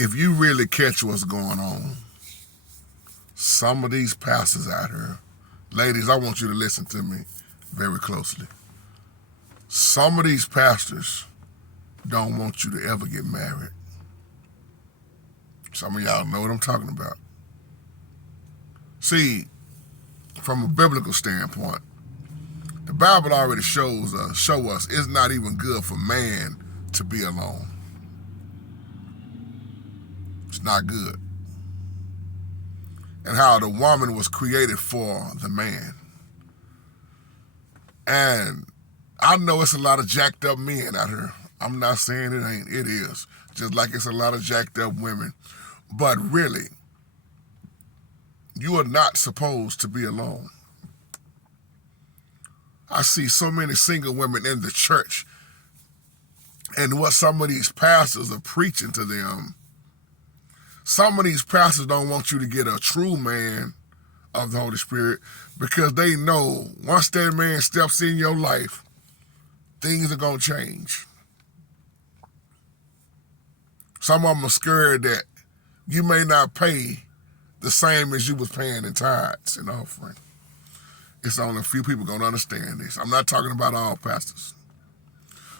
if you really catch what's going on, some of these pastors out here, ladies, I want you to listen to me very closely. Some of these pastors don't want you to ever get married. Some of y'all know what I'm talking about. See, from a biblical standpoint, the Bible already show us it's not even good for man to be alone. It's not good. And how the woman was created for the man. And I know it's a lot of jacked up men out here. I'm not saying it ain't. It is. Just like it's a lot of jacked up women. But really, you are not supposed to be alone. I see so many single women in the church, and what some of these pastors are preaching to them. Some of these pastors don't want you to get a true man of the Holy Spirit because they know once that man steps in your life, things are going to change. Some of them are scared that you may not pay the same as you was paying in tithes and offering. It's only a few people going to understand this. I'm not talking about all pastors.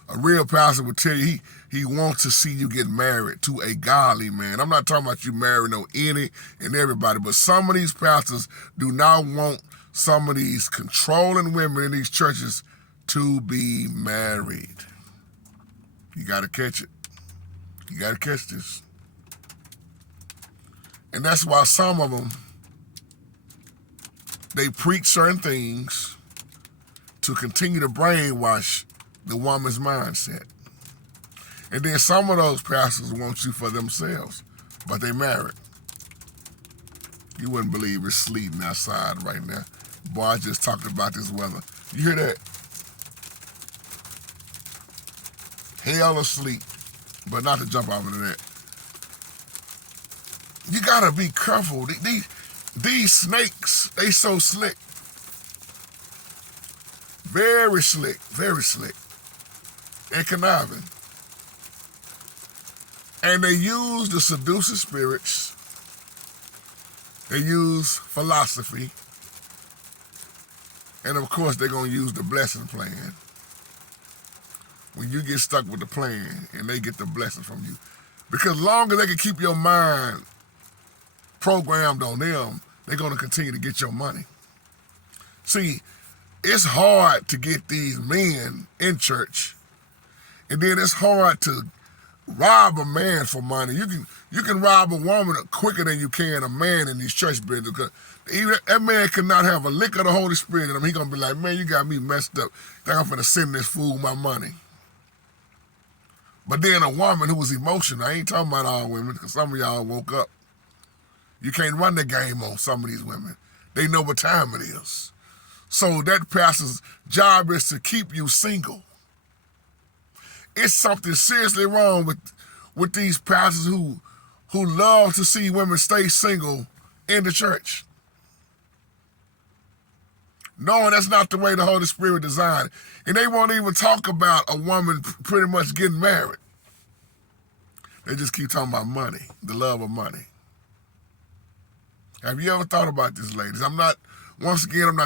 A real pastor would tell you he wants to see you get married to a godly man. I'm not talking about you marrying any and everybody, but some of these pastors do not want some of these controlling women in these churches to be married. You got to catch it. You got to catch this. And that's why some of them, they preach certain things to continue to brainwash the woman's mindset. And then some of those pastors want you for themselves, but they married. You wouldn't believe it's sleeting outside right now. Boy, I just talked about this weather. You hear that? Hell asleep, but not to jump off into that. You gotta be careful. These snakes, they so slick. Very slick, very slick. And conniving. And they use the seducing spirits. They use philosophy. And of course, they're going to use the blessing plan. When you get stuck with the plan and they get the blessing from you. Because longer they can keep your mind programmed on them, they're going to continue to get your money. See, it's hard to get these men in church. And then it's hard to rob a man for money. You can rob a woman quicker than you can a man in these church buildings. Because even that man cannot have a lick of the Holy Spirit in him. He's going to be like, man, you got me messed up. Think I'm going to send this fool my money. But then a woman who was emotional, I ain't talking about all women, because some of y'all woke up. You can't run the game on some of these women. They know what time it is. So that pastor's job is to keep you single. It's something seriously wrong with these pastors who love to see women stay single in the church. Knowing that's not the way the Holy Spirit designed it. And they won't even talk about a woman pretty much getting married. They just keep talking about money, the love of money. Have you ever thought about this, ladies? I'm not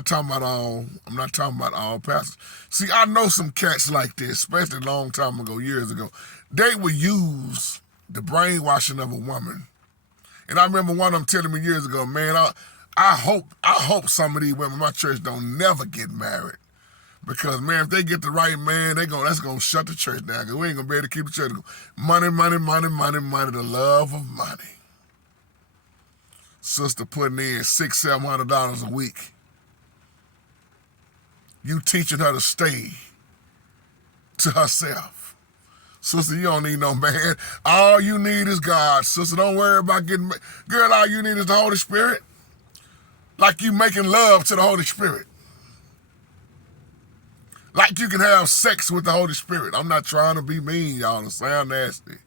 talking about all pastors. See, I know some cats like this, especially a long time ago, years ago. They would use the brainwashing of a woman. And I remember one of them telling me years ago, man, I hope some of these women in my church don't never get married. Because, man, if they get the right man, that's going to shut the church down. Because we ain't going to be able to keep the church going. Money, money, money, money, money, the love of money. Sister putting in $600-700 a week. You teaching her to stay to herself. Sister, you don't need no man. All you need is God. Sister, don't worry about getting married. Girl, all you need is the Holy Spirit. Like you making love to the Holy Spirit. Like you can have sex with the Holy Spirit. I'm not trying to be mean, y'all. It sound nasty.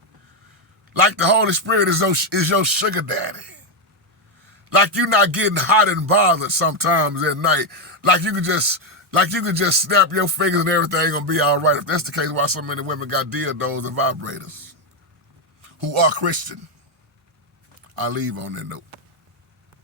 Like the Holy Spirit is your sugar daddy. Like you're not getting hot and bothered sometimes at night. Like you could just snap your fingers and everything gonna be all right. If that's the case, why so many women got dildos and vibrators who are Christian. I leave on that note.